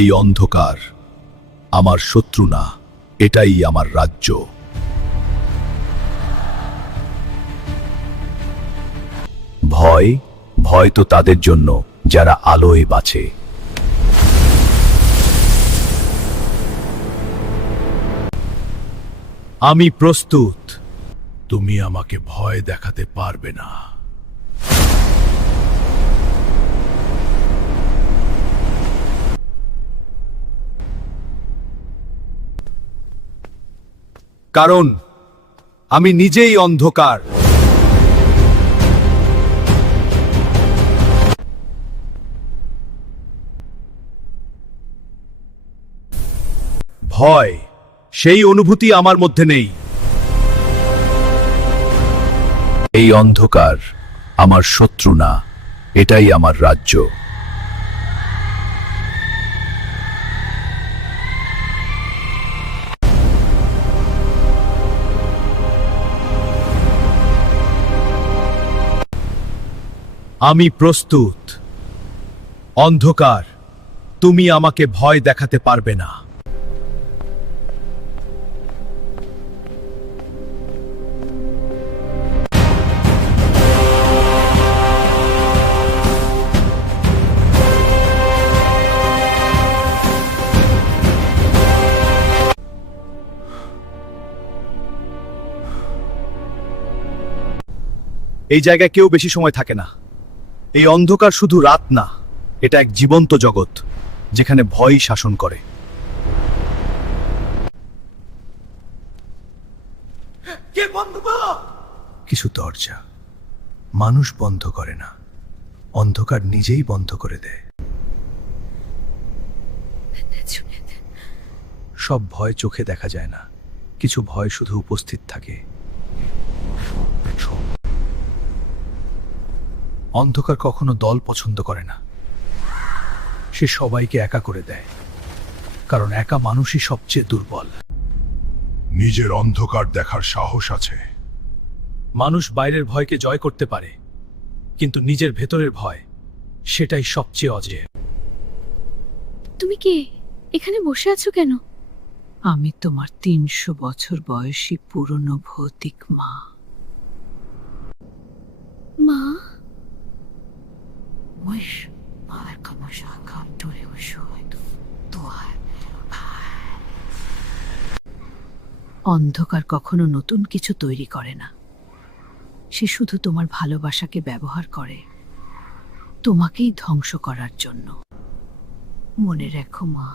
এই অন্ধকার আমার শত্রু না, এটাই আমার রাজ্য। ভয় ভয় তো তাদের জন্য যারা আলোয় বাঁচে। আমি প্রস্তুত। তুমি আমাকে ভয় দেখাতে পারবে না। কারণ আমি নিজেই অন্ধকার। ভয় সেই অনুভূতি আমার মধ্যে নেই। এই অন্ধকার আমার শত্রু না, এটাই আমার রাজ্য। আমি প্রস্তুত। অন্ধকার, তুমি আমাকে ভয় দেখাতে পারবে না। এই জায়গায় কেউ বেশি সময় থাকে না। এই অন্ধকার শুধু রাত না, এটা এক জীবন্ত জগৎ যেখানে ভয় শাসন করে। কিছু দরজা মানুষ বন্ধ করে না, অন্ধকার নিজেই বন্ধ করে দেয়। সব ভয় চোখে দেখা যায় না, কিছু ভয় শুধু উপস্থিত থাকে। অন্ধকার কখনো দল পছন্দ করে না, সে সবাইকে একা করে দেয়, কারণ একা মানুষই সবচেয়ে দুর্বল। নিজের অন্ধকার দেখার সাহস আছে। মানুষ বাইরের ভয়কে জয় করতে পারে, কিন্তু নিজের ভেতরের ভয়, সেটাই সবচেয়ে অজেয়। তুমি কে? এখানে বসে আছো কেন? আমি তোমার ৩০০ বছর বয়সী পুরনো ভৌতিক মা। মা? অন্ধকার কখনো নতুন কিছু তৈরি করে না, সে শুধু তোমার ভালোবাসাকে ব্যবহার করে তোমাকেই ধ্বংস করার জন্য। মনে রেখো মা,